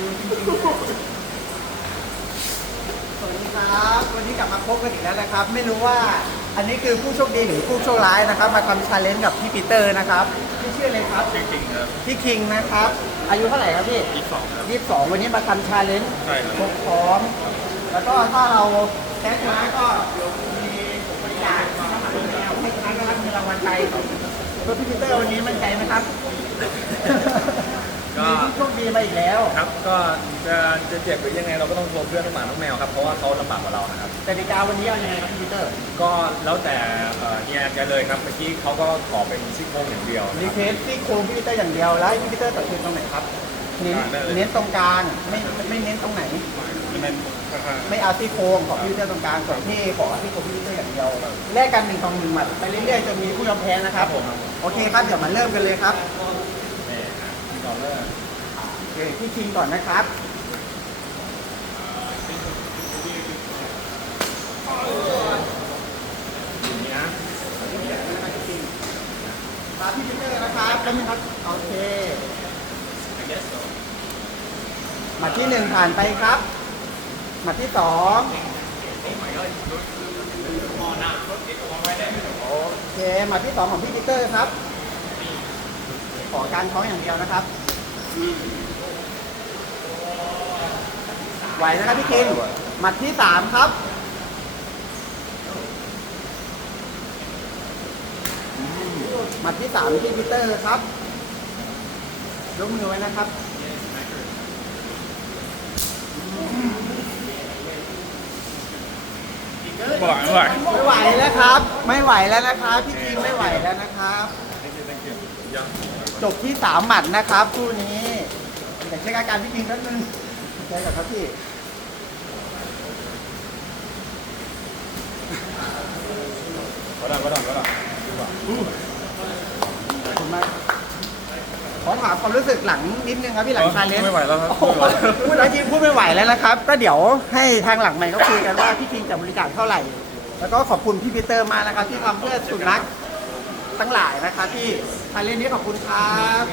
ดูจริงๆสวัสดีครับ วันนี้กลับมาพบกันอีกแล้วนะครับ ไม่รู้ว่าอันนี้คือผู้โชคดีหรือผู้โชคร้ายนะครับ มาทำชาเลนจ์กับพี่ปีเตอร์นะครับพี่ชื่ออะไรครับ จริงๆครับพี่คิงนะครับ อายุเท่าไหร่ครับพี่ยี่สิบสองครับ ยี่สิบสองวันนี้มาทำชาเลนจ์ใช่ครับ พกพร้อม แล้วก็ถ้าเราแพ้ชนะก็เดี๋ยวมีบริจาคน้ำหนักแมวให้ชนะก็รับเงินรางวัลใจตัวพี่ปีเตอร์วันนี้มั่นใจไหมครับ ก็มีผู้โชคดีมาอีกแล้ว ครับก็จะจะเจ็บหรือยังไงเราก็ต้องโทรเพื่อนน้องหมาน้องแมวครับเพราะว่าเขาลำบากกว่าเรานะครับกติกาวันนี้เอายังไงครับพี่ปีเตอร์ ก็แล้วแต่เอ่อเฮียแกเลยครับเมื่อกี้เขาก็ขอเป็นซี่โครงอย่างเดียวนะรีครับ เควสที่โครงพี่ปีเตอร์อย่างเดียวแล้วให้พี่ปีเตอร์ตัดสินตรงไหนครับ เน้นได้เลย เน้นตรงกลางไม่ไม่เน้นตรงไหน เป็นข้างไม่เอาที่โครงของพี่ปีเตอร์ตรงกลางส่วนที่ขอที่โครงพี่ปีเตอร์อย่างเดียวแลกกันหนึ่งต่อหนึ่งหมัดไปเรื่อยๆจนมีผู้ยอมแพ้นะครับผมโอเคครับเดี๋ยวมาเริ่มกันเลยครับๆนี่ครับดอลเลอร์ โอเคพี่คิงก่อนนะครับอย่างนี้นะตามพี่ปีเตอร์นะครับแป๊บนึงครับ โอเค หมัดที่หนึ่งผ่านไปครับ หมัดที่สองโอเค หมัดที่สองของพี่ปีเตอร์ครับ ขอการท้องอย่างเดียวนะครับ ไหวนะครับพี่คิงหมัดที่สามครับหมัดที่สามที่พีเตอร์ครับยกมือไว้นะครับไม่ไหวไม่ไหวไม่ไหวแล้วครับ ไม่ไหวแล้วนะครับพี่คิงไม่ไหวแล้วนะครับ จบที่สามหมัดนะครับคู่นี้แต่เช็คอาการพี่คิงแป๊บนึง ใช่กับครับพี่ก็ได้ก็ได้ก็ได้ขอบคุณมากขอถามความรู้สึกหลังนิดนึงครับพี่หลังชาเลนจ์ไม่ไหวแล้วครับโอ้โหพูดแล้วจริงพูดไม่ไหวแล้วนะครับ ก็เดี๋ยวให้ทางหลังใหม่เขาคุยกันว่าพี่คิงจะบริจาคเท่าไหร่ แล้วก็ขอบคุณพี่ปีเตอร์มากนะครับที่ทำเพื่อสุนัขทั้งหลายนะครับที่ชาเลนจ์นี้ขอบคุณครับ